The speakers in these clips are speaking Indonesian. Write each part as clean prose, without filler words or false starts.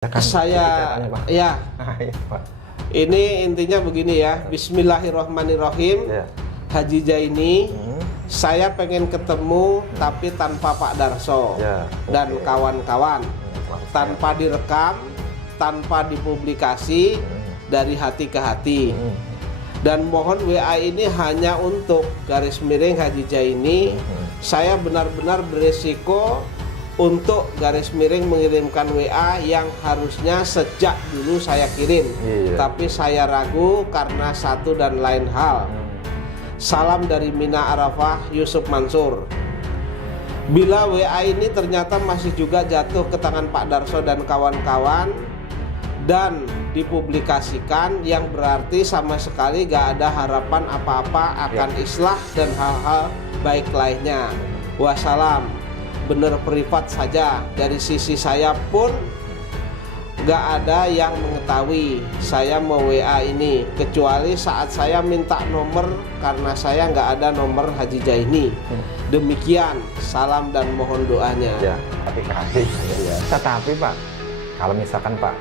Saya ya, ini intinya begini ya. Bismillahirrohmanirrohim. Haji Zaini, saya pengen ketemu tapi tanpa Pak Darso dan kawan-kawan, tanpa direkam, tanpa dipublikasi, dari hati ke hati. Dan mohon WA ini hanya untuk _ Haji Zaini. Saya benar-benar beresiko untuk _ mengirimkan WA yang harusnya sejak dulu saya kirim, tapi saya ragu karena satu dan lain hal. Salam dari Mina Arafah, Yusuf Mansur. Bila WA ini ternyata masih juga jatuh ke tangan Pak Darso dan kawan-kawan dan dipublikasikan, yang berarti sama sekali gak ada harapan apa-apa akan islah dan hal-hal baik lainnya. Wassalam. Bener privat saja, dari sisi saya pun gak ada yang mengetahui saya mau WA ini, kecuali saat saya minta nomor karena saya gak ada nomor Haji Zaini. Demikian, salam dan mohon doanya. Tetapi Pak, kalau misalkan Pak,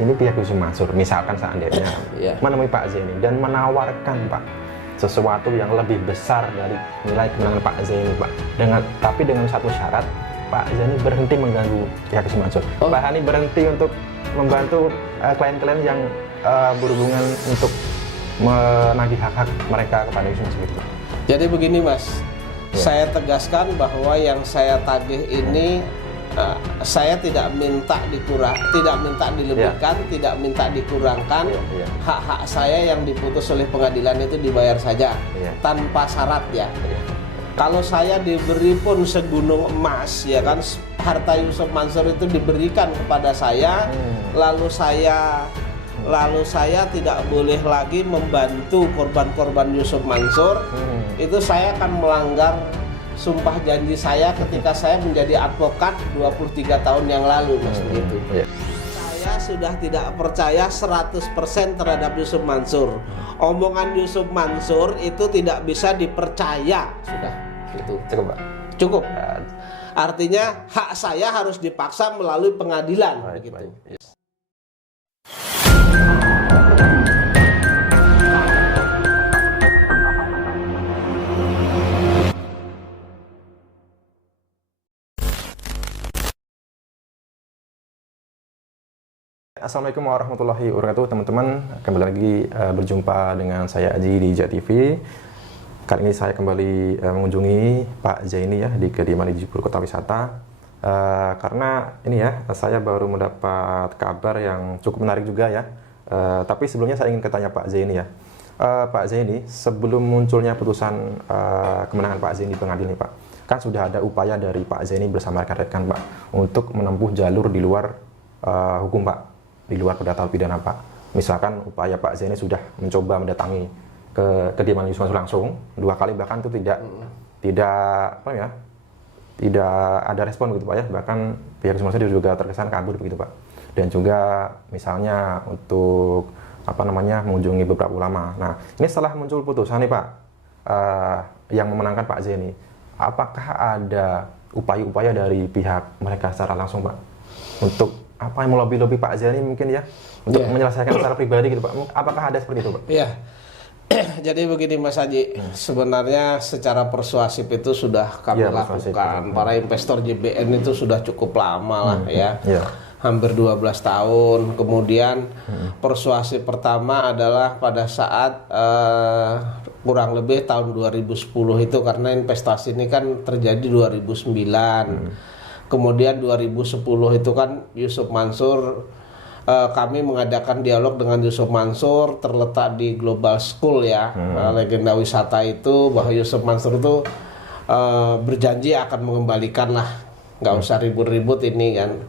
ini pihak Yusuf Mansur, misalkan seandainya menemui Pak Zaini dan menawarkan Pak sesuatu yang lebih besar dari nilai kemenangan Pak Zaini, Pak. Tapi dengan satu syarat, Pak Zaini berhenti mengganggu pihak Yusuf Mansur. Pak Hani berhenti untuk membantu klien-klien yang berhubungan untuk menagih hak-hak mereka kepada Yusuf Mansur, Pak. Jadi begini Mas, saya tegaskan bahwa yang saya tagih ini saya tidak minta tidak minta dilebihkan, tidak minta dikurangkan. Hak-hak saya yang diputus oleh pengadilan itu dibayar saja, tanpa syarat ya. Kalau saya diberi pun segunung emas, ya kan, harta Yusuf Mansur itu diberikan kepada saya, lalu saya tidak boleh lagi membantu korban-korban Yusuf Mansur, itu saya akan melanggar sumpah janji saya ketika saya menjadi advokat 23 tahun yang lalu, Mas, begitu. Saya sudah tidak percaya 100% terhadap Yusuf Mansur. Omongan Yusuf Mansur itu tidak bisa dipercaya, sudah gitu. Cukup, Pak. Cukup. Artinya hak saya harus dipaksa melalui pengadilan, begitu. Assalamualaikum warahmatullahi wabarakatuh, teman-teman. Kembali lagi berjumpa dengan saya Aji di JA TV. Kali ini saya kembali mengunjungi Pak Zaini ya di kediaman di Jipur Kota Wisata. Karena ini ya, saya baru mendapat kabar yang cukup menarik juga ya. Tapi sebelumnya saya ingin bertanya Pak Zaini ya. Pak Zaini, sebelum munculnya putusan kemenangan Pak Zaini di pengadilan, Pak, kan sudah ada upaya dari Pak Zaini bersama rekan-rekan Pak untuk menempuh jalur di luar hukum, Pak, di luar perdata pidana, Pak. Misalkan upaya Pak Zaini sudah mencoba mendatangi ke kediaman Yusuf Mansur langsung 2 kali, bahkan itu tidak ada respon begitu, Pak ya. Bahkan pihak Yusuf Mansur juga terkesan kabur begitu, Pak. Dan juga misalnya untuk mengunjungi beberapa ulama. Nah, ini setelah muncul putusan nih, Pak, yang memenangkan Pak Zaini, apakah ada upaya-upaya dari pihak mereka secara langsung, Pak, untuk yang melobi-lobi Pak Zaini mungkin ya, untuk menyelesaikan secara pribadi gitu, Pak? Apakah ada seperti itu, Pak? Iya. Jadi begini Mas Haji, sebenarnya secara persuasif itu sudah kami lakukan. Para investor JBN itu sudah cukup lama lah ya. Hampir 12 tahun. Kemudian persuasif pertama adalah pada saat kurang lebih tahun 2010 itu, karena investasi ini kan terjadi 2009. Kemudian 2010 itu kan Yusuf Mansur, kami mengadakan dialog dengan Yusuf Mansur, terletak di Global School ya, legenda wisata itu, bahwa Yusuf Mansur itu berjanji akan mengembalikan lah, nggak usah ribut-ribut ini kan.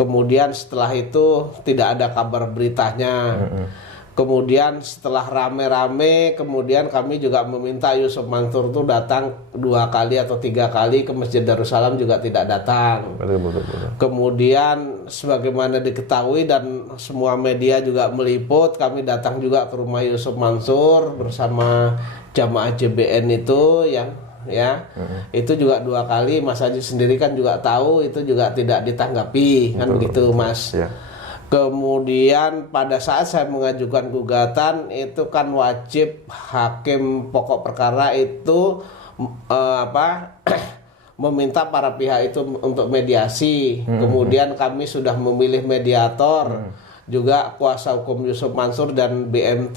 Kemudian setelah itu tidak ada kabar beritanya. Kemudian setelah rame-rame, kemudian kami juga meminta Yusuf Mansur itu datang 2 kali atau 3 kali ke Masjid Darussalam, juga tidak datang. Betul. Kemudian sebagaimana diketahui dan semua media juga meliput, kami datang juga ke rumah Yusuf Mansur bersama jamaah JBN itu yang ya. Itu juga 2 kali, Mas Haji sendiri kan juga tahu, itu juga tidak ditanggapi, kan begitu Mas. Ya. Kemudian pada saat saya mengajukan gugatan itu kan wajib hakim pokok perkara itu meminta para pihak itu untuk mediasi. Kemudian kami sudah memilih mediator, juga kuasa hukum Yusuf Mansur dan BMT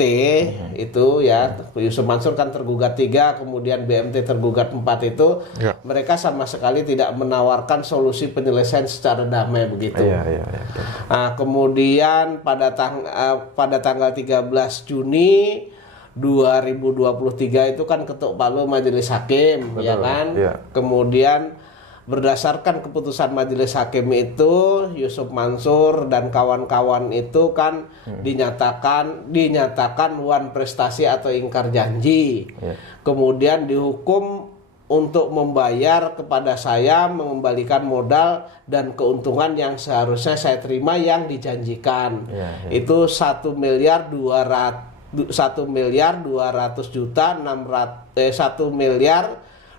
itu ya. Yusuf Mansur kan tergugat 3, kemudian BMT tergugat 4 itu. Ya. Mereka sama sekali tidak menawarkan solusi penyelesaian secara damai begitu. Iya. Nah, kemudian pada tanggal 13 Juni 2023 itu kan ketuk palu majelis hakim. Betul, ya kan? Ya. Kemudian berdasarkan keputusan majelis hakim itu, Yusuf Mansur dan kawan-kawan itu kan dinyatakan wan prestasi atau ingkar janji. Ya. Kemudian dihukum untuk membayar kepada saya, mengembalikan modal dan keuntungan yang seharusnya saya terima yang dijanjikan. Ya. Itu 1 miliar 200 juta 1 miliar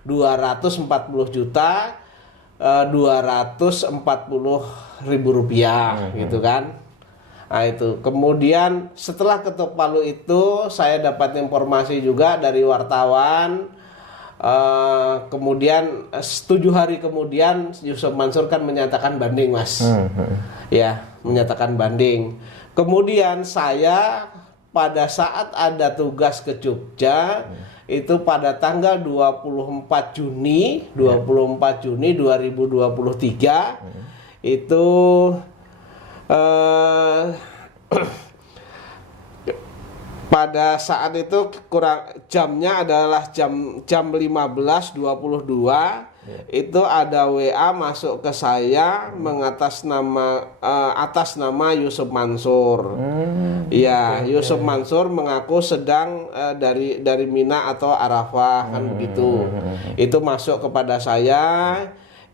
240 juta 240.000 rupiah gitu kan. Nah itu kemudian setelah ketuk palu itu saya dapat informasi juga dari wartawan. Kemudian 7 hari kemudian Yusuf Mansur kan menyatakan banding Mas. Ya, menyatakan banding. Kemudian saya pada saat ada tugas ke Jogja itu pada tanggal 24 Juni 2023 itu pada saat itu jamnya adalah jam 15.22. Itu ada WA masuk ke saya atas nama Yusuf Mansur. Ya, Yusuf Mansur mengaku sedang dari Mina atau Arafah kan begitu. Itu masuk kepada saya.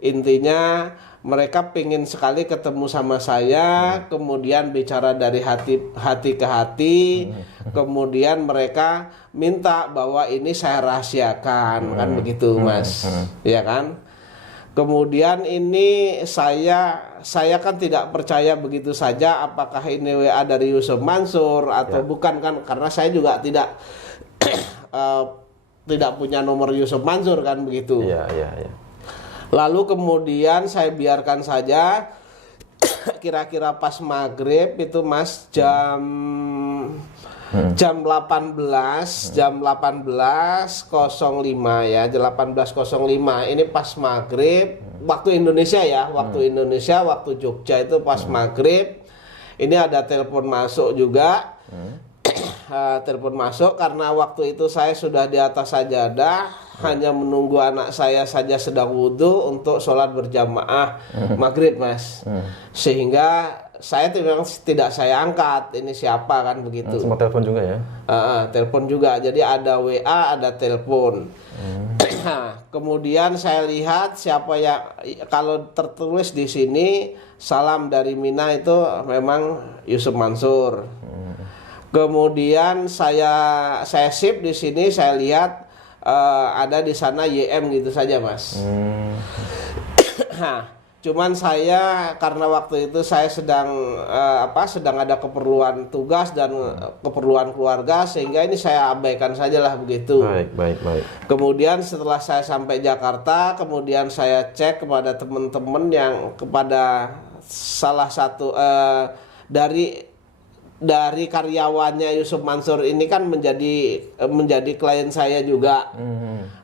Intinya mereka pengen sekali ketemu sama saya, kemudian bicara dari hati ke hati, kemudian mereka minta bahwa ini saya rahasiakan, kan begitu Mas, ya kan? Kemudian ini saya kan tidak percaya begitu saja apakah ini WA dari Yusuf Mansur atau bukan kan, karena saya juga tidak tidak punya nomor Yusuf Mansur kan begitu. Iya. Lalu kemudian saya biarkan saja kira-kira pas maghrib itu Mas jam 18.05 ya, 18.05 ini pas maghrib waktu Indonesia ya, waktu Jogja itu pas maghrib ini ada telepon masuk juga. Telepon masuk karena waktu itu saya sudah di atas sajadah, hanya menunggu anak saya saja sedang wudhu untuk sholat berjamaah maghrib Mas. Sehingga saya tidak saya angkat, ini siapa kan begitu. Semua telepon juga ya? Telepon juga, jadi ada WA, ada telepon. Kemudian saya lihat siapa yang, kalau tertulis di sini salam dari Mina itu memang Yusuf Mansur. Kemudian saya sip di sini, saya lihat ada di sana YM gitu saja Mas. Cuman saya karena waktu itu saya sedang ada keperluan tugas dan keperluan keluarga, sehingga ini saya abaikan sajalah begitu. Baik. Kemudian setelah saya sampai Jakarta, kemudian saya cek kepada teman-teman yang kepada salah satu dari karyawannya Yusuf Mansur ini kan menjadi klien saya juga.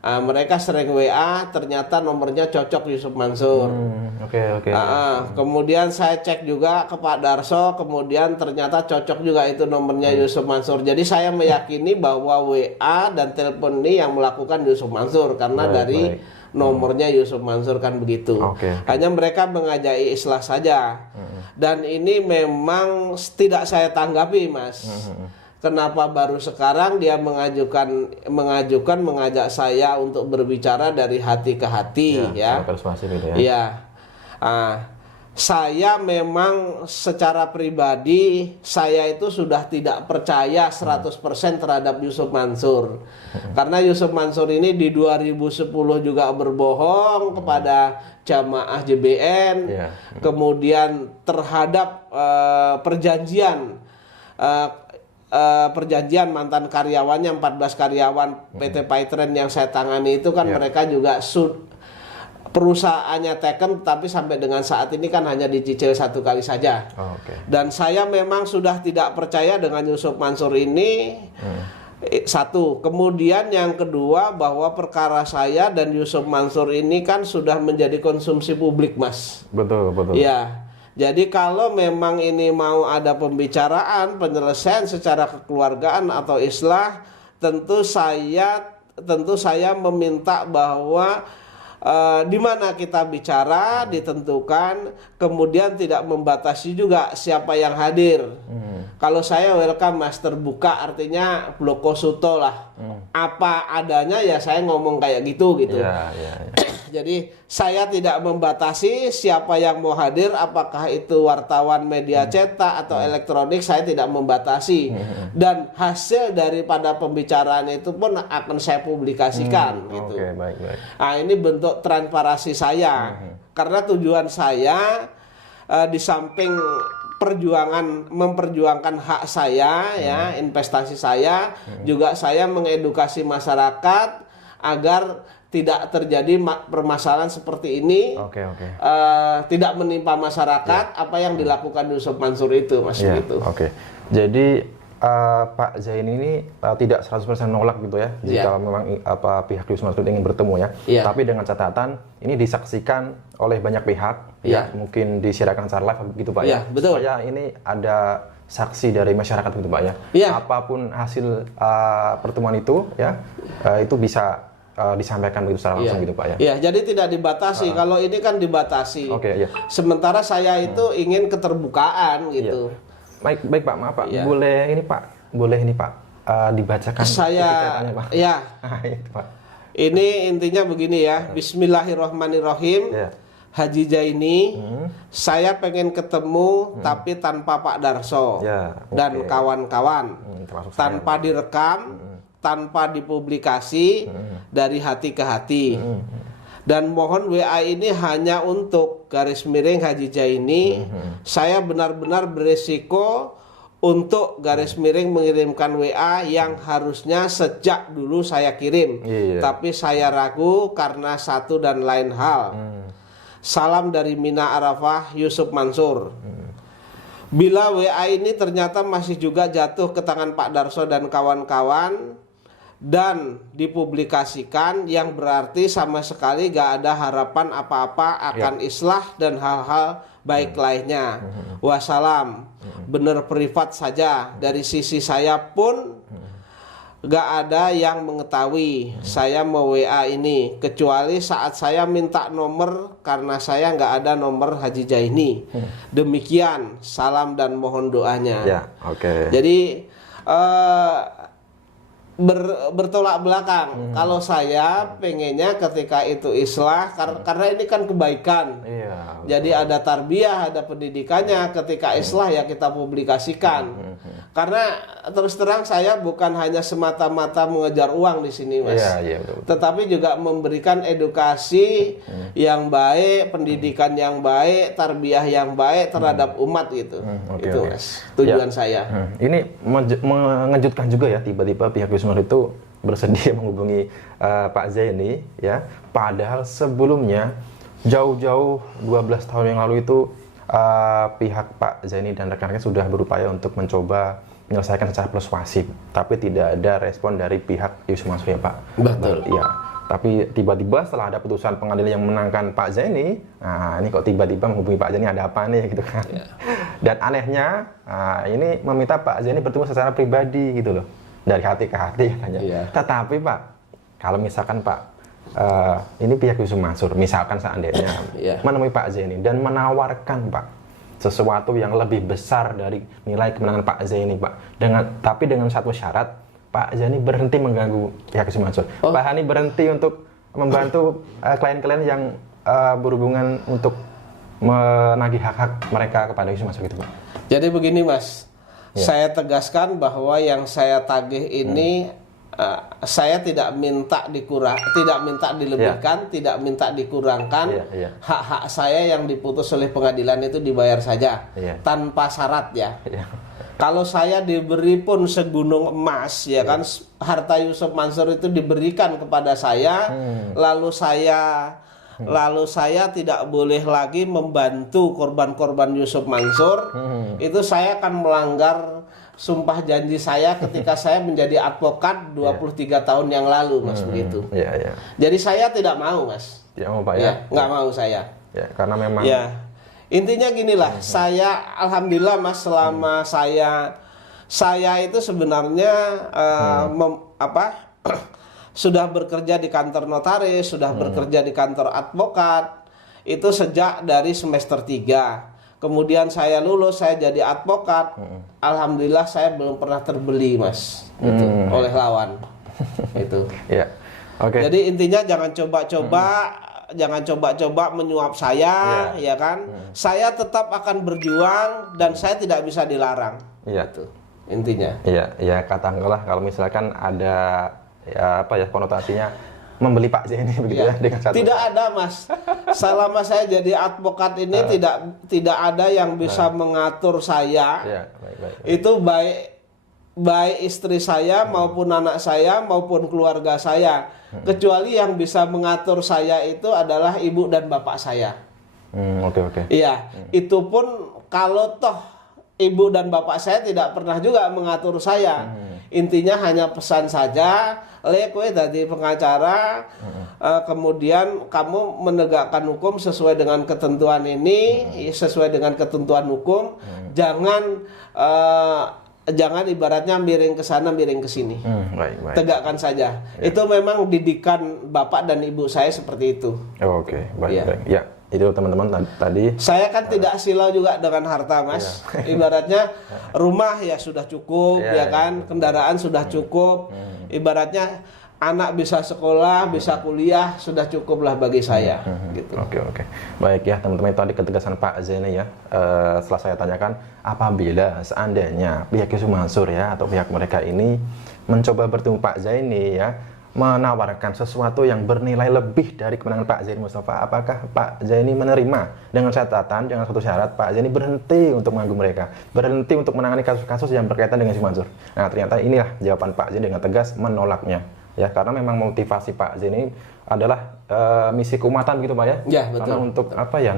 Mereka sering WA, ternyata nomornya cocok Yusuf Mansur. Oke. Kemudian saya cek juga ke Pak Darso, kemudian ternyata cocok juga itu nomornya Yusuf Mansur. Jadi saya meyakini bahwa WA dan telepon ini yang melakukan Yusuf Mansur karena nomornya Yusuf Mansur kan begitu. Hanya mereka mengajai islah saja. Dan ini memang tidak saya tanggapi Mas. Kenapa baru sekarang dia mengajak saya untuk berbicara dari hati ke hati ya. Persuasif gitu ya. Iya. saya memang secara pribadi saya itu sudah tidak percaya 100% terhadap Yusuf Mansur. Karena Yusuf Mansur ini di 2010 juga berbohong kepada jamaah JBN, kemudian terhadap perjanjian mantan karyawannya, 14 karyawan PT Paitren yang saya tangani itu kan mereka juga perusahaannya Teken, tapi sampai dengan saat ini kan hanya dicicil 1 kali saja. Dan saya memang sudah tidak percaya dengan Yusuf Mansur ini. Satu, kemudian yang kedua bahwa perkara saya dan Yusuf Mansur ini kan sudah menjadi konsumsi publik, Mas. Betul. Ya, jadi kalau memang ini mau ada pembicaraan penyelesaian secara kekeluargaan atau islah, tentu saya meminta bahwa di mana kita bicara ditentukan, kemudian tidak membatasi juga siapa yang hadir. Kalau saya welcome, Mas, terbuka, artinya bloko suto lah. Apa adanya ya saya ngomong kayak gitu. Jadi saya tidak membatasi siapa yang mau hadir, apakah itu wartawan media cetak atau elektronik, saya tidak membatasi. Dan hasil daripada pembicaraan itu pun akan saya publikasikan gitu. Baik. Nah, ini bentuk transparansi saya. Karena tujuan saya di samping memperjuangkan hak saya, ya, investasi saya, juga saya mengedukasi masyarakat agar tidak terjadi permasalahan seperti ini, tidak menimpa masyarakat apa yang dilakukan Yusuf Mansur itu, Mas, gitu. Jadi Pak Zain ini tidak 100% nolak gitu ya, jika memang pihak Yusuf Mansur ingin bertemu ya. Tapi dengan catatan ini disaksikan oleh banyak pihak, ya mungkin disiarkan secara live gitu Pak ya. Betul. Supaya ini ada saksi dari masyarakat gitu Pak ya. Apapun hasil pertemuan itu ya, itu bisa disampaikan begitu secara langsung gitu Pak ya. Iya, jadi tidak dibatasi. Kalau ini kan dibatasi. Sementara saya itu ingin keterbukaan gitu. Baik Pak, maaf Pak. Boleh ini Pak dibacakan saya Pak. Itu, Pak. Ini intinya begini ya. Bismillahirrahmanirrahim. Haji Zaini, saya pengen ketemu tapi tanpa Pak Darso dan kawan-kawan, tanpa direkam, tanpa dipublikasi, dari hati ke hati. Dan mohon WA ini hanya untuk _ Haji Zaini. Saya benar-benar beresiko untuk _ mengirimkan WA yang harusnya sejak dulu saya kirim. Tapi saya ragu karena satu dan lain hal. Salam dari Mina Arafah, Yusuf Mansur. Bila WA ini ternyata masih juga jatuh ke tangan Pak Darso dan kawan-kawan dan dipublikasikan, yang berarti sama sekali gak ada harapan apa-apa akan islah dan hal-hal baik lainnya. Wassalam. Bener privat saja. Dari sisi saya pun gak ada yang mengetahui saya mau WA ini, kecuali saat saya minta nomor karena saya gak ada nomor Haji Zaini. Demikian, salam dan mohon doanya. Jadi bertolak belakang. Kalau saya pengennya ketika itu islah, karena ini kan kebaikan. Jadi ada tarbiyah, ada pendidikannya. Ketika islah ya kita publikasikan. Karena terus terang saya bukan hanya semata-mata mengejar uang di sini, Mas. Tetapi juga memberikan edukasi yang baik, pendidikan yang baik, tarbiyah yang baik terhadap umat gitu. Itu Mas, tujuan saya. Ini mengejutkan juga ya, tiba-tiba pihak Yusuf Mansur itu bersedia menghubungi Pak Zaini ya. Padahal sebelumnya jauh-jauh 12 tahun yang lalu itu pihak Pak Zaini dan rekan-rekannya sudah berupaya untuk mencoba menyelesaikan secara persuasif, tapi tidak ada respon dari pihak Yusuf Mansur ya Pak. Betul. Ya. Tapi tiba-tiba setelah ada putusan pengadilan yang menangkan Pak Zaini, nah ini kok tiba-tiba menghubungi Pak Zaini, ada apa nih gitu kan. Dan anehnya ini meminta Pak Zaini bertemu secara pribadi gitu loh, dari hati ke hati katanya. Tetapi Pak, kalau misalkan Pak ini pihak Yusuf Mansur misalkan seandainya menemui Pak Zaini dan menawarkan Pak sesuatu yang lebih besar dari nilai kemenangan Pak Zaini Pak, tapi dengan satu syarat, Pak Zaini berhenti mengganggu pihak Yusuf Mansur. Pak Hani berhenti untuk membantu klien-klien yang berhubungan untuk menagih hak-hak mereka kepada Yusuf Mansur gitu Pak? Jadi begini Mas, saya tegaskan bahwa yang saya tagih ini saya tidak minta tidak minta dilebihkan, tidak minta dikurangkan. Hak-hak saya yang diputus oleh pengadilan itu dibayar saja, tanpa syarat ya. Kalau saya diberi pun segunung emas, ya kan, harta Yusuf Mansur itu diberikan kepada saya, lalu saya tidak boleh lagi membantu korban-korban Yusuf Mansur, itu saya akan melanggar sumpah janji saya ketika saya menjadi advokat 23 tahun yang lalu, Mas, begitu. Jadi saya tidak mau, Mas. Tidak mau Pak ya? Nggak mau saya. Ya, karena memang. Ya, intinya ginilah, saya alhamdulillah Mas, selama saya itu sebenarnya sudah bekerja di kantor notaris, sudah bekerja di kantor advokat, itu sejak dari semester 3. Kemudian saya lulus, saya jadi advokat. Alhamdulillah saya belum pernah terbeli, Mas, itu, oleh lawan. Itu. Jadi intinya jangan coba-coba menyuap saya, ya kan? Saya tetap akan berjuang dan saya tidak bisa dilarang. Itu intinya. Iya, katakanlah kalau misalkan ada konotasinya membeli Pak Zaini begitu ya dengan satu. Tidak ada, Mas. Selama saya jadi advokat ini tidak ada yang bisa mengatur saya. Itu baik istri saya maupun anak saya maupun keluarga saya. Kecuali yang bisa mengatur saya itu adalah ibu dan bapak saya. Iya, itu pun kalau toh ibu dan bapak saya tidak pernah juga mengatur saya. Intinya hanya pesan saja, kowe dari pengacara, kemudian kamu menegakkan hukum sesuai dengan ketentuan ini, sesuai dengan ketentuan hukum, jangan ibaratnya miring ke sana, miring ke sini. Tegakkan saja. Itu memang didikan bapak dan ibu saya seperti itu. Baik. Ya, itu teman-teman tadi. Saya kan tidak silau juga dengan harta, Mas. Ibaratnya rumah ya sudah cukup, ya kan, kendaraan sudah cukup. Ibaratnya anak bisa sekolah, bisa kuliah, sudah cukuplah bagi saya. Gitu. Oke. Baik ya teman-teman, itu tadi ketegasan Pak Zaini ya. Setelah saya tanyakan, apabila seandainya pihak Yusuf Mansur ya atau pihak mereka ini mencoba bertemu Pak Zaini ya, menawarkan sesuatu yang bernilai lebih dari kemenangan Pak Zaini Mustafa, apakah Pak Zaini menerima dengan catatan, dengan satu syarat, Pak Zaini berhenti untuk mengganggu mereka, berhenti untuk menangani kasus-kasus yang berkaitan dengan Yusuf Mansur. Nah, ternyata inilah jawaban Pak Zaini dengan tegas menolaknya. Ya, karena memang motivasi Pak Zaini adalah misi keumatan gitu Pak ya. Ya, betul. Karena untuk apa ya,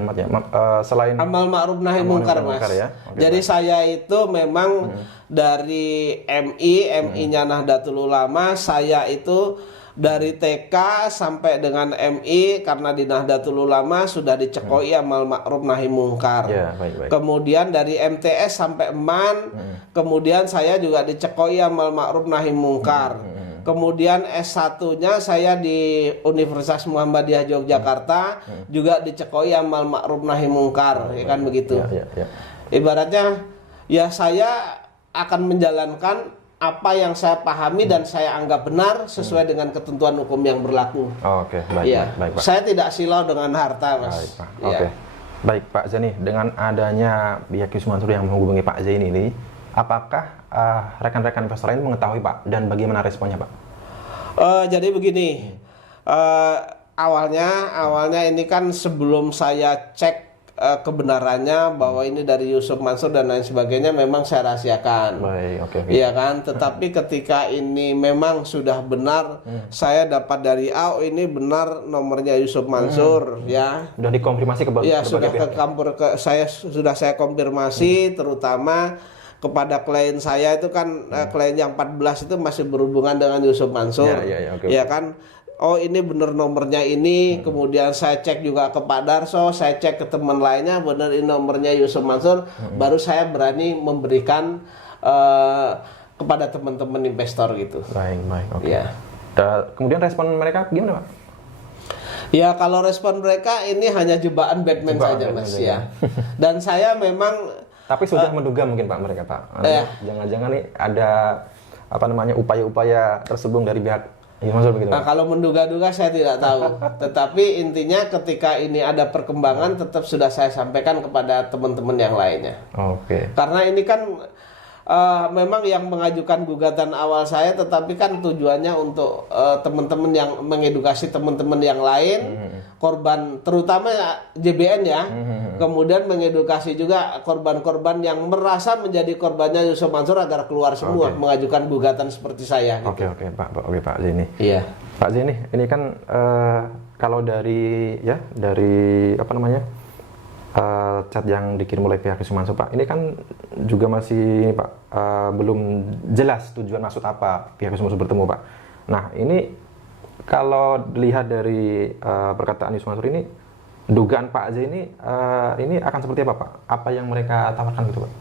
selain amal ma'ruf nahi munkar, Mas. Ya. Jadi saya itu memang dari MI-nya Nahdlatul Ulama, saya itu dari TK sampai dengan MI, karena di Nahdlatul Ulama sudah dicekoi amal ma'ruf nahi munkar. Baik. Kemudian dari MTS sampai MAN, kemudian saya juga dicekoi amal ma'ruf nahi munkar. Kemudian S1-nya saya di Universitas Muhammadiyah Yogyakarta, juga dicekoi amal ma'ruf nahi munkar, ya kan begitu. Ibaratnya ya saya akan menjalankan apa yang saya pahami dan saya anggap benar sesuai dengan ketentuan hukum yang berlaku. Baik, Pak. Saya tidak silau dengan harta, Mas. Baik, Pak Zaini, dengan adanya pihak Yusuf Mansur yang menghubungi Pak Zaini ini, apakah rekan-rekan investor lain mengetahui Pak, dan bagaimana responnya Pak? Jadi begini, awalnya ini kan sebelum saya cek kebenarannya bahwa ini dari Yusuf Mansur dan lain sebagainya, memang saya rahasiakan. Iya kan, tetapi ketika ini memang sudah benar, saya dapat dari ini benar nomornya Yusuf Mansur, ya. Sudah dikonfirmasi ya, sudah saya konfirmasi, terutama kepada klien saya itu kan klien yang 14 itu masih berhubungan dengan Yusuf Mansur, ya kan. Oh, ini benar nomornya ini. Kemudian saya cek juga ke Pak Darso, saya cek ke teman lainnya, benar ini nomornya Yusuf Mansur. Baru saya berani memberikan kepada teman-teman investor gitu. Baik. Ya. Kemudian respon mereka gimana Pak? Ya, kalau respon mereka ini hanya jebakan Batman saja, Mas, ya. Dan saya memang tapi sudah menduga mungkin Pak mereka Pak. Jangan-jangan nih ada upaya-upaya terselubung dari pihak Mansur begitu. Nah, kalau menduga-duga saya tidak tahu. Tetapi intinya ketika ini ada perkembangan tetap sudah saya sampaikan kepada teman-teman yang lainnya. Oke. Karena ini kan memang yang mengajukan gugatan awal saya, tetapi kan tujuannya untuk teman-teman yang mengedukasi teman-teman yang lain, korban terutama JBN ya, kemudian mengedukasi juga korban-korban yang merasa menjadi korbannya Yusuf Mansur agar keluar semua, mengajukan gugatan seperti saya. Oke, Pak Zaini. Iya. Pak Zaini, ini kan kalau dari apa namanya? Chat yang dikirim oleh pihak Yusuf Mansur, Pak, ini kan juga masih Pak belum jelas tujuan maksud apa pihak Yusuf Mansur bertemu, Pak. Nah, ini kalau dilihat dari perkataan Yusuf Mansur ini, dugaan Pak Zaini ini akan seperti apa, Pak? Apa yang mereka tawarkan gitu, Pak?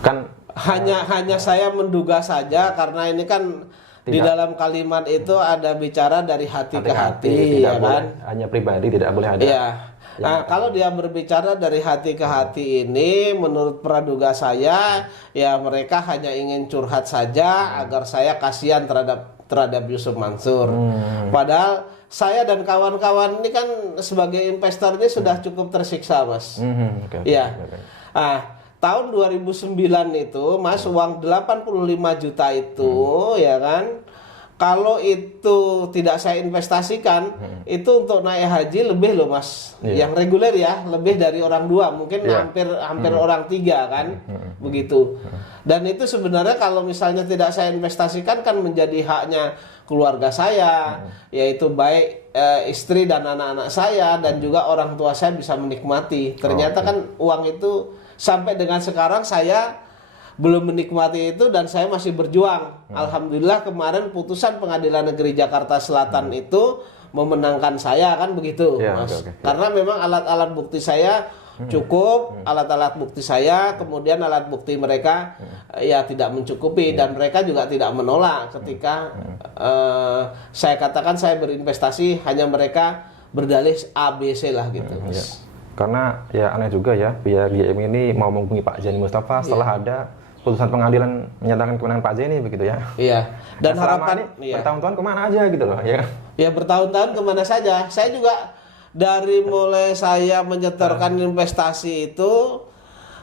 Kan hanya saya menduga saja, karena ini kan di dalam kalimat itu ada bicara dari hati ke hati, ya kan? Hanya pribadi, tidak boleh ada. Iya. Nah, kalau dia berbicara dari hati ke hati ini, menurut praduga saya, ya mereka hanya ingin curhat saja agar saya kasihan terhadap Yusuf Mansur. Padahal saya dan kawan-kawan ini kan sebagai investor ini sudah cukup tersiksa, Mas. Iya. Nah, tahun 2009 itu, Mas, uang 85 juta itu, ya kan? Kalau itu tidak saya investasikan, itu untuk naik haji lebih loh, Mas. Yang reguler ya, lebih dari orang dua, mungkin hampir orang tiga kan, begitu. Dan itu sebenarnya kalau misalnya tidak saya investasikan kan menjadi haknya keluarga saya, yaitu baik istri dan anak-anak saya, dan juga orang tua saya bisa menikmati. Ternyata kan uang itu sampai dengan sekarang saya belum menikmati itu, dan saya masih berjuang. Alhamdulillah kemarin putusan Pengadilan Negeri Jakarta Selatan itu memenangkan saya, kan begitu, Mas. Karena memang alat-alat bukti saya cukup, alat-alat bukti saya, kemudian alat bukti mereka ya tidak mencukupi, dan mereka juga tidak menolak ketika saya katakan saya berinvestasi, hanya mereka berdalih ABC lah gitu, Mas. Karena ya aneh juga ya, pihak GM ini mau menghubungi Pak Zaini Mustafa setelah ada putusan pengadilan menyatakan kemenangan Pak Zaini begitu ya. Iya. Dan harapan bertahun-tahun kemana aja gitu loh ya. Ya bertahun-tahun kemana saja. Saya juga dari mulai saya menyetorkan investasi itu,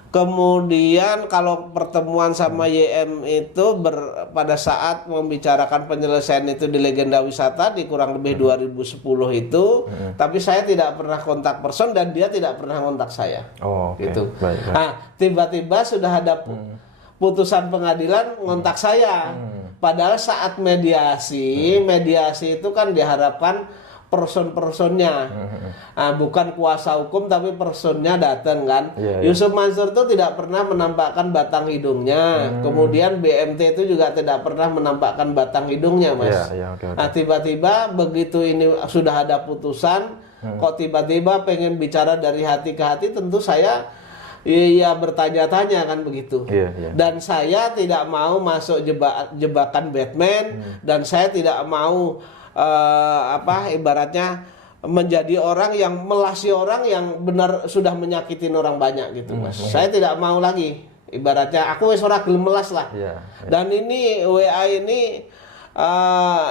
kemudian kalau pertemuan sama YM itu pada saat membicarakan penyelesaian itu di Legenda Wisata di kurang lebih 2010 itu, tapi saya tidak pernah kontak person dan dia tidak pernah kontak saya. Gitu. Baik. Nah, tiba-tiba sudah ada putusan pengadilan ngontak saya. Padahal saat mediasi itu kan diharapkan person-personnya, bukan kuasa hukum tapi personnya datang kan. Yusuf Mansur itu tidak pernah menampakkan batang hidungnya, kemudian BMT itu juga tidak pernah menampakkan batang hidungnya, Mas. Nah, tiba-tiba begitu ini sudah ada putusan, kok tiba-tiba pengen bicara dari hati ke hati, tentu saya bertanya-tanya kan begitu. Dan saya tidak mau masuk jebakan Batman, dan saya tidak mau ibaratnya menjadi orang yang melasi orang yang benar sudah menyakitin orang banyak gitu, Mas. Saya tidak mau lagi, ibaratnya aku wis ora gelem melas lah. Dan ini WA ini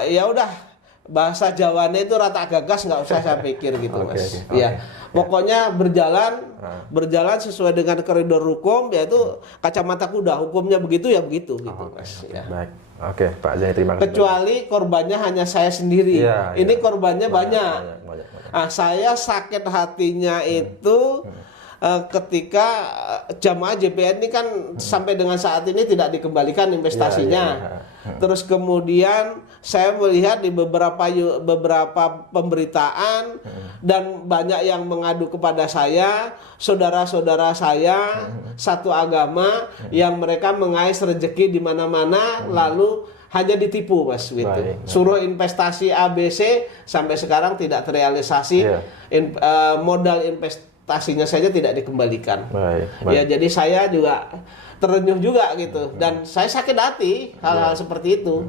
ya udah, bahasa Jawanya itu rata gagas, nggak usah saya pikir gitu, Mas. Pokoknya berjalan sesuai dengan koridor hukum, yaitu kacamata kuda, hukumnya begitu ya begitu gitu, Mas. Baik. Oke, Pak Zaini, terima kasih. Kecuali korbannya hanya saya sendiri. Ini korbannya banyak. Saya sakit hatinya itu ketika jamaah JPN ini kan sampai dengan saat ini tidak dikembalikan investasinya. Terus kemudian saya melihat di beberapa pemberitaan dan banyak yang mengadu kepada saya, saudara-saudara saya satu agama yang mereka mengais rezeki di mana-mana lalu hanya ditipu, Mas, gitu. Suruh investasi ABC sampai sekarang tidak terrealisasi, modal investasinya saja tidak dikembalikan. Ya, jadi saya juga terenyuh juga gitu, dan saya sakit hati hal-hal seperti itu.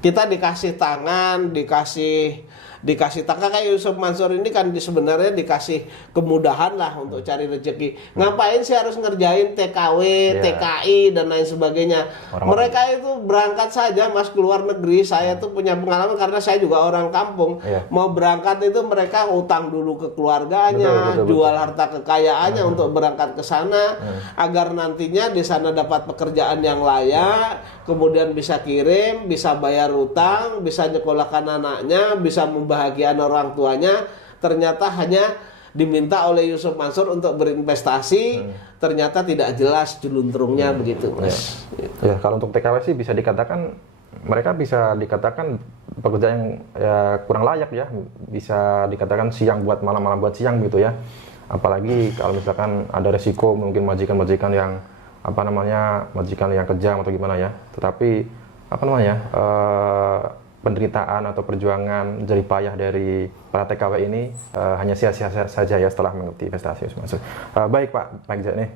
Kita dikasih tangan, dikasih dikasih tangga kayak Yusuf Mansur ini kan sebenarnya dikasih kemudahan lah untuk cari rezeki. Ngapain sih harus ngerjain TKW, TKI dan lain sebagainya. Mereka itu berangkat saja Mas ke luar negeri. Saya tuh punya pengalaman karena saya juga orang kampung. Mau berangkat itu mereka utang dulu ke keluarganya, jual harta kekayaannya untuk berangkat ke sana agar nantinya di sana dapat pekerjaan yang layak, kemudian bisa kirim, bisa bayar utang, bisa nyekolahkan anaknya, bisa membahagiakan orang tuanya. Ternyata hanya diminta oleh Yusuf Mansur untuk berinvestasi, ternyata tidak jelas jeluntrungnya begitu, Mas. Ya, kalau untuk TKW sih bisa dikatakan mereka bisa dikatakan pekerja yang kurang layak ya, bisa dikatakan siang buat malam buat siang gitu ya. Apalagi kalau misalkan ada resiko mungkin majikan-majikan yang majikan yang kejam atau gimana ya. Tetapi penderitaan atau perjuangan jerih payah dari para TKW ini hanya sia-sia saja ya setelah mengerti investasi. Baik Pak Jani,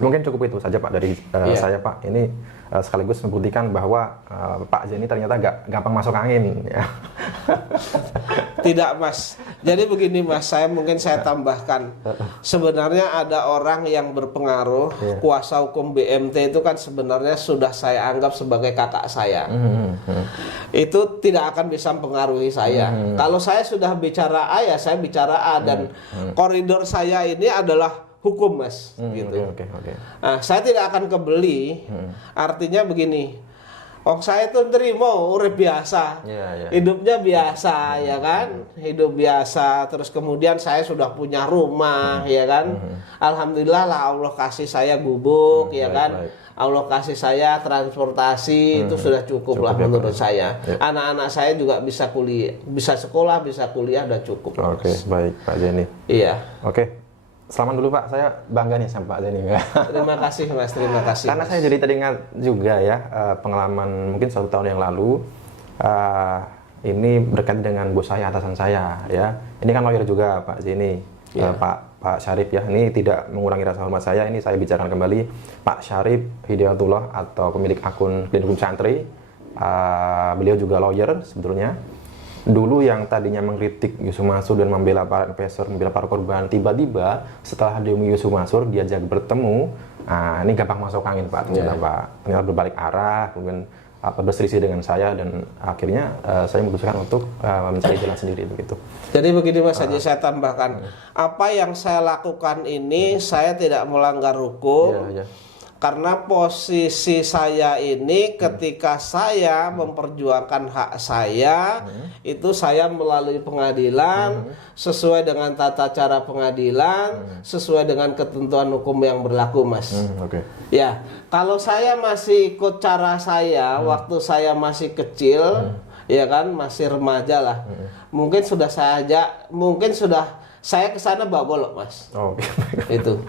mungkin cukup itu saja Pak dari saya Pak. Ini sekaligus membuktikan bahwa Pak Jani ternyata gak gampang masuk angin ya. Tidak Mas, jadi begini Mas, saya tambahkan, sebenarnya ada orang yang berpengaruh, kuasa hukum BMT itu kan sebenarnya sudah saya anggap sebagai kakak saya. Itu tidak akan bisa mempengaruhi saya. Kalau saya sudah bicara A ya saya bicara A, dan koridor saya ini adalah hukum Mas, gitu. Nah, saya tidak akan kebeli. Artinya begini, saya itu terima urip biasa, hidupnya biasa, ya kan, hidup biasa. Terus kemudian saya sudah punya rumah, ya kan. Alhamdulillah lah Allah kasih saya gubuk, ya kan. Allah kasih saya transportasi, itu sudah cukup lah menurut saya. Anak-anak saya juga bisa kuliah, bisa sekolah, bisa kuliah, udah cukup. Oke, baik Pak Jani. Iya. Oke. Selamat dulu Pak, saya bangga nih sama Pak Jani. Terima kasih Mas, terima kasih. Karena saya jadi teringat juga ya pengalaman mungkin 1 tahun yang lalu. Ini berkaitan dengan bos saya, atasan saya ya. Ini kan lawyer juga Pak Jani, Pak Syarif ya. Ini tidak mengurangi rasa hormat saya. Ini saya bicarakan kembali Pak Syarif Hidayatullah atau pemilik akun Klinik Hukum Santri. Beliau juga lawyer sebetulnya. Dulu yang tadinya mengkritik Yusuf Mansur dan membela para investor, membela para korban, tiba-tiba setelah demi Yusuf Mansur diajak bertemu, ini gampang masuk angin Pak, ternyata berbalik arah, kemudian berselisih dengan saya, dan akhirnya saya memutuskan untuk mencari jalan sendiri begitu. Jadi begini Mas, saja saya tambahkan, apa yang saya lakukan ini saya tidak melanggar hukum. Karena posisi saya ini ketika saya memperjuangkan hak saya, itu saya melalui pengadilan, sesuai dengan tata cara pengadilan, sesuai dengan ketentuan hukum yang berlaku Mas. Ya, kalau saya masih ikut cara saya, waktu saya masih kecil, ya kan, masih remaja lah, mungkin sudah saya ke sana bawa golok Mas. Itu.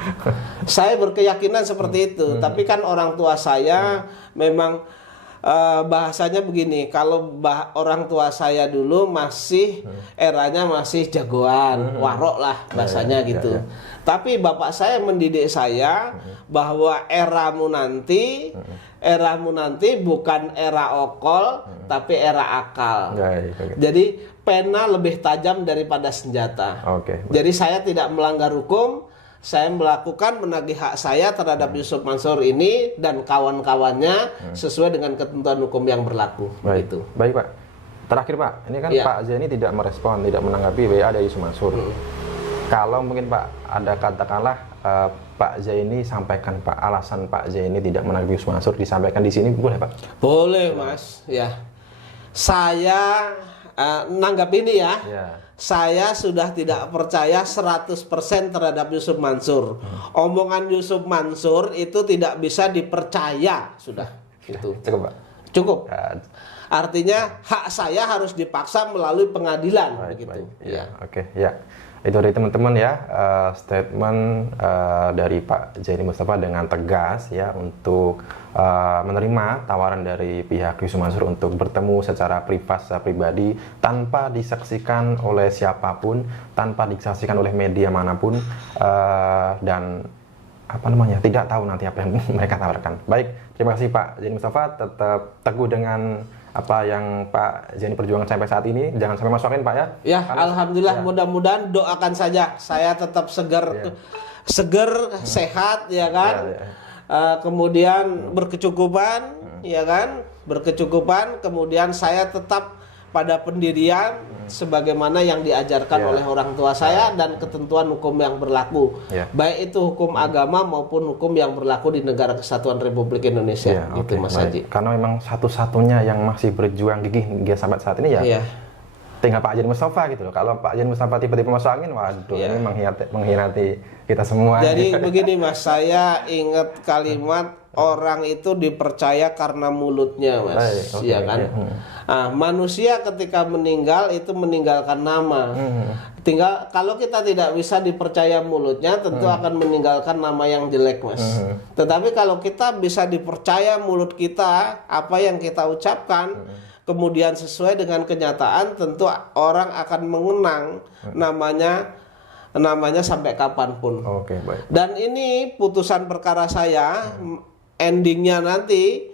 Saya berkeyakinan seperti itu. Tapi kan orang tua saya memang bahasanya begini. Kalau orang tua saya dulu masih eranya masih jagoan, warok lah bahasanya gitu. Tapi bapak saya mendidik saya bahwa eramu nanti bukan era okol, tapi era akal. Jadi pena lebih tajam daripada senjata. Jadi saya tidak melanggar hukum, saya melakukan menagih hak saya terhadap Yusuf Mansur ini dan kawan-kawannya sesuai dengan ketentuan hukum yang berlaku. Baik Pak. Terakhir Pak, ini kan Pak Jani tidak merespon, tidak menanggapi WA dari Yusuf Mansur. Kalau mungkin Pak ada katakanlah Pak Zaini sampaikan Pak alasan Pak Zaini tidak menanggapi Yusuf Mansur, disampaikan di sini boleh Pak? Boleh Mas, ya. Saya nanggap ini ya. Saya sudah tidak percaya 100% terhadap Yusuf Mansur. Omongan Yusuf Mansur itu tidak bisa dipercaya, sudah. Itu. Cukup Pak. Cukup. Artinya hak saya harus dipaksa melalui pengadilan begitu. Itu dari teman-teman ya, statement dari Pak Zaini Mustafa dengan tegas ya untuk menerima tawaran dari pihak Yusuf Mansur untuk bertemu secara privat, secara pribadi, tanpa disaksikan oleh siapapun, tanpa disaksikan oleh media manapun, dan tidak tahu nanti apa yang mereka tawarkan. Baik, terima kasih Pak Zaini Mustafa, tetap teguh dengan apa yang Pak Zaini perjuangkan sampai saat ini, jangan sampai masuk angin Pak ya. Ya, alhamdulillah, mudah-mudahan doakan saja saya tetap segar, sehat ya kan. Kemudian berkecukupan, ya kan, berkecukupan. Kemudian saya tetap pada pendirian sebagaimana yang diajarkan oleh orang tua saya dan ketentuan hukum yang berlaku, baik itu hukum agama maupun hukum yang berlaku di Negara Kesatuan Republik Indonesia, gitu Mas Haji. Karena memang satu-satunya yang masih berjuang gigih hingga sampai saat ini ya. Tinggal Pak Zaini Mustafa gitu loh. Kalau Pak Zaini Mustafa tiba-tiba masuk angin, waduh, ini mengkhianati kita semua. Jadi begini Mas, saya ingat kalimat orang itu dipercaya karena mulutnya Mas, ya kan. Nah, manusia ketika meninggal itu meninggalkan nama. Tinggal kalau kita tidak bisa dipercaya mulutnya, tentu akan meninggalkan nama yang jelek Mas. Tetapi kalau kita bisa dipercaya mulut kita, apa yang kita ucapkan, kemudian sesuai dengan kenyataan, tentu orang akan mengenang namanya sampai kapanpun. Baik. Dan ini putusan perkara saya, endingnya nanti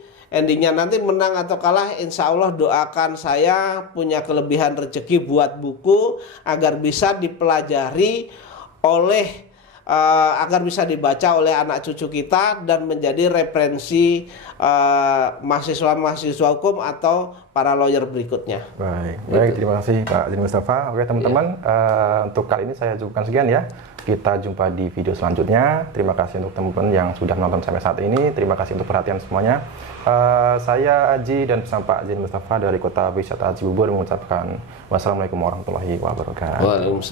menang atau kalah, insya Allah doakan saya punya kelebihan rezeki buat buku agar bisa dipelajari agar bisa dibaca oleh anak cucu kita dan menjadi referensi mahasiswa hukum atau para lawyer berikutnya. Baik, terima kasih Pak Zaini Mustafa. Oke teman-teman, untuk kali ini saya cukupkan sekian ya. Kita jumpa di video selanjutnya. Terima kasih untuk teman-teman yang sudah menonton sampai saat ini. Terima kasih untuk perhatian semuanya. Saya Aji dan bersama Pak Zaini Mustafa dari Kota Wisata Cibubur mengucapkan wassalamualaikum warahmatullahi wabarakatuh. Waalaikumsalam.